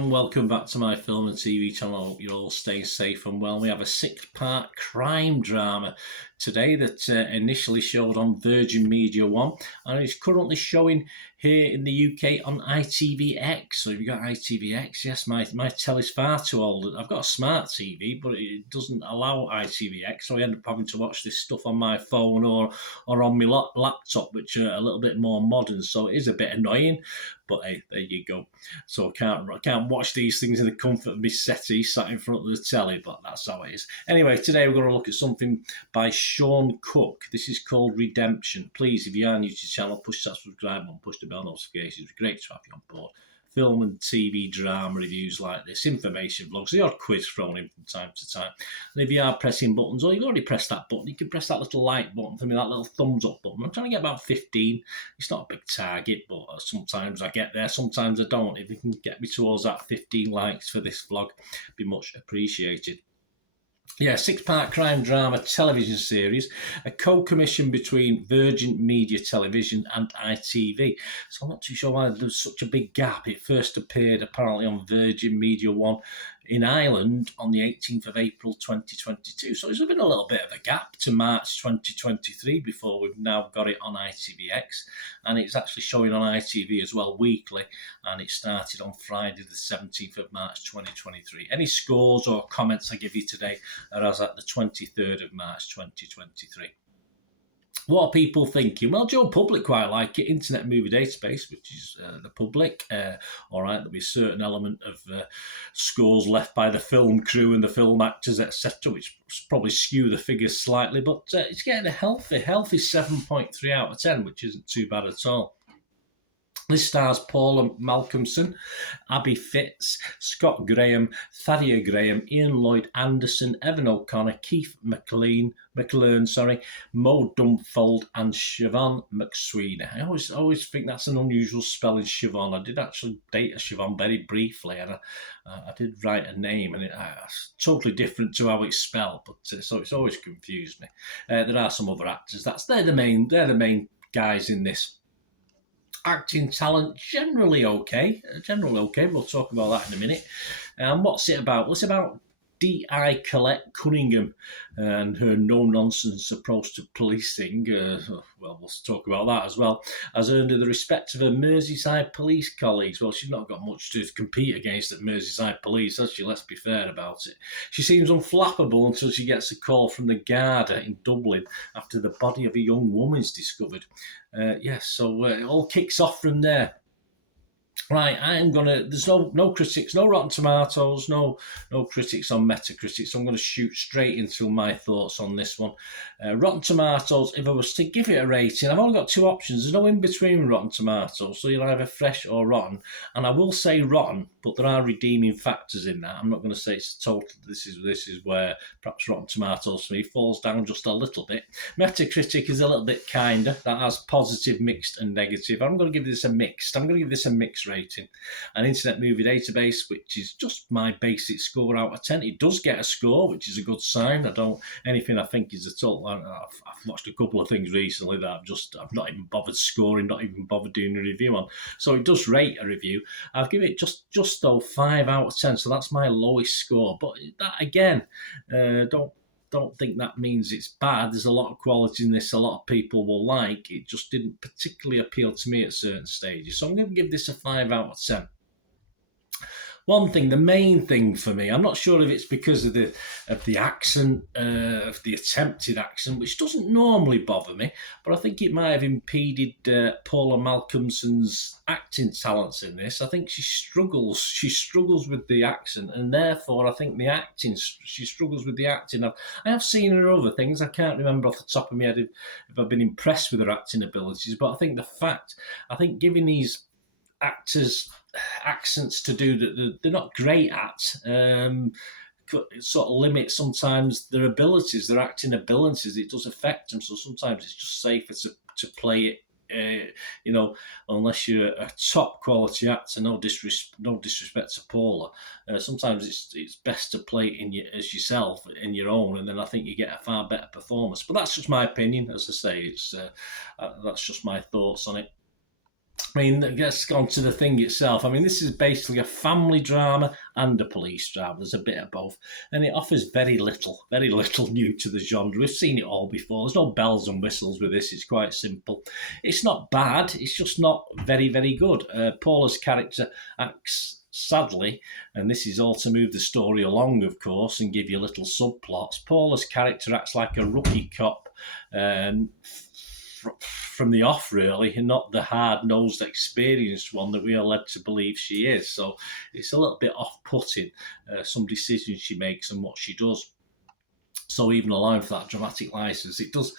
and welcome back to my film and TV channel. I hope you're all staying safe and well. We have a 6-part crime drama today that initially showed on Virgin Media 1 and is currently showing here in the UK on Itvx. So if you've got Itvx, yes, my telly's far too old. I've got a smart TV, but it doesn't allow Itvx, so I end up having to watch this stuff on my phone or on my laptop, which are a little bit more modern, so it is a bit annoying. But hey, there you go. So I can't watch these things in the comfort of my settee sat in front of the telly, but that's how it is. Anyway, today we're going to look at something by Sean Cook. This is called Redemption. Please, if you are new to the channel, push that subscribe button, push the bell notifications. It's great to have you on board. Film and TV drama reviews like this, information vlogs, the odd quiz thrown in from time to time. And if you are pressing buttons, or you've already pressed that button, you can press that little like button for me, that little thumbs up button. I'm trying to get about 15. It's not a big target, but sometimes I get there, sometimes I don't. If you can get me towards that 15 likes for this vlog, it'd be much appreciated. Yeah, 6-part crime drama television series, a co-commission between Virgin Media Television and ITV. So I'm not too sure why there's such a big gap. It first appeared apparently on Virgin Media 1 in Ireland on the 18th of April 2022. So there's been a little bit of a gap to March 2023 before we've now got it on ITVX. And it's actually showing on ITV as well weekly. And it started on Friday the 17th of March 2023. Any scores or comments I give you today are as at the 23rd of March 2023. What are people thinking? Well, Joe Public quite like it. Internet Movie Database, which is the public. All right, there'll be a certain element of scores left by the film crew and the film actors, etc., which probably skew the figures slightly, but it's getting a healthy 7.3 out of 10, which isn't too bad at all. This stars Paula Malcolmson, Abby Fitz, Scott Graham, Thadia Graham, Ian Lloyd Anderson, Evan O'Connor, Keith McLean, Mo Dumfold, and Siobhan McSweeney. I always think that's an unusual spelling, Siobhan. I did actually date a Siobhan very briefly, and I did write a name, and it's totally different to how it's spelled. But so it's always confused me. There are some other actors. They're the main guys in this. Acting talent, generally okay. We'll talk about that in a minute. What's it about? Well, it's about D.I. Colette Cunningham and her no-nonsense approach to policing. Well, we'll talk about that as well. Has earned her the respect of her Merseyside police colleagues. Well, she's not got much to compete against at Merseyside police, has she? Let's be fair about it. She seems unflappable until she gets a call from the Garda in Dublin after the body of a young woman is discovered. So it all kicks off from there. Right, there's no critics, no Rotten Tomatoes, no critics on Metacritic, so I'm going to shoot straight into my thoughts on this one. Rotten Tomatoes, if I was to give it a rating, I've only got two options. There's no in-between Rotten Tomatoes, so you'll either fresh or rotten. And I will say rotten, but there are redeeming factors in that. I'm not going to say it's total, this is where perhaps Rotten Tomatoes for me falls down just a little bit. Metacritic is a little bit kinder. That has positive, mixed, and negative. I'm going to give this a mixed rating. An Internet Movie Database, which is just my basic score out of 10. It does get a score, which is a good sign. Anything I think is at all. I've watched a couple of things recently that I've not even bothered scoring, not even bothered doing a review on. So it does rate a review. I'll give it just though 5 out of 10. So that's my lowest score. But that again, don't think that means it's bad. There's a lot of quality in this a lot of people will like. It just didn't particularly appeal to me at certain stages. So I'm going to give this a 5 out of 10. One thing, the main thing for me, I'm not sure if it's because of the accent, of the attempted accent, which doesn't normally bother me, but I think it might have impeded Paula Malcolmson's acting talents in this. I think she struggles with the accent, and therefore I think she struggles with the acting. I have seen her other things. I can't remember off the top of my head if I've been impressed with her acting abilities, but I think giving these actors accents to do that they're not great at sort of limit sometimes their abilities, their acting abilities. It does affect them, so sometimes it's just safer to play it unless you're a top quality actor. No disrespect to Paula. Sometimes it's best to play it as yourself, in your own, and then I think you get a far better performance. But that's just my opinion. As I say, that's just my thoughts on it. I mean, let's go on to the thing itself. I mean, this is basically a family drama and a police drama. There's a bit of both. And it offers very little new to the genre. We've seen it all before. There's no bells and whistles with this. It's quite simple. It's not bad. It's just not very, very good. Paula's character acts sadly, and this is all to move the story along, of course, and give you little subplots. Paula's character acts like a rookie cop. Um, from the off, really, and not the hard-nosed, experienced one that we are led to believe she is. So it's a little bit off-putting, some decisions she makes and what she does. So even allowing for that dramatic license, it does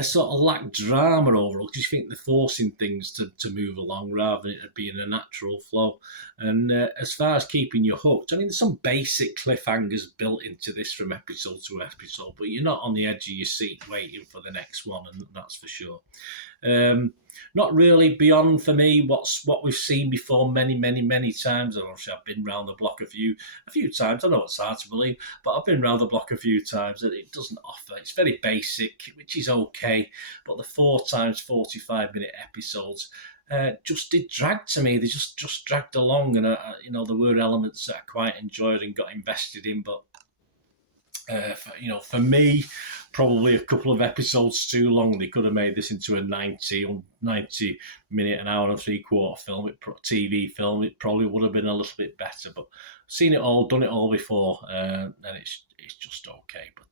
sort of lack drama overall, because you think they're forcing things to move along rather than it being a natural flow. And as far as keeping you hooked, I mean, there's some basic cliffhangers built into this from episode to episode, but you're not on the edge of your seat waiting for the next one, and that's for sure. Not really beyond, for me, what we've seen before many times. And obviously, I've been round the block a few times. I know it's hard to believe, but I've been round the block a few times, and it doesn't offer. It's very basic, which is okay, but the 4 times 45-minute episodes just did drag to me. They just dragged along, and there were elements that I quite enjoyed and got invested in, but for me, probably a couple of episodes too long. They could have made this into a 90-minute, an hour and 3/4 film, TV film. It probably would have been a little bit better, but seen it all, done it all before, and it's just okay. But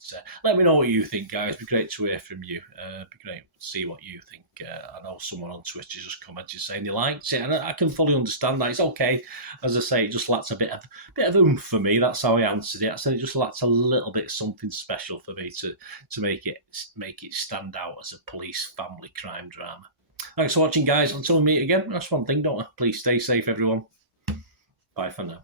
let me know what you think, guys. It'd be great to hear from you. It'd be great to see what you think. I know someone on Twitter just commented saying they liked it, and I can fully understand that. It's okay. As I say, it just lacks a bit of oomph for me. That's how I answered it. I said it just lacks a little bit something special for me to make it stand out as a police family crime drama. Thanks for watching, guys. Until we meet again, that's one thing, don't I? Please stay safe, everyone. Bye for now.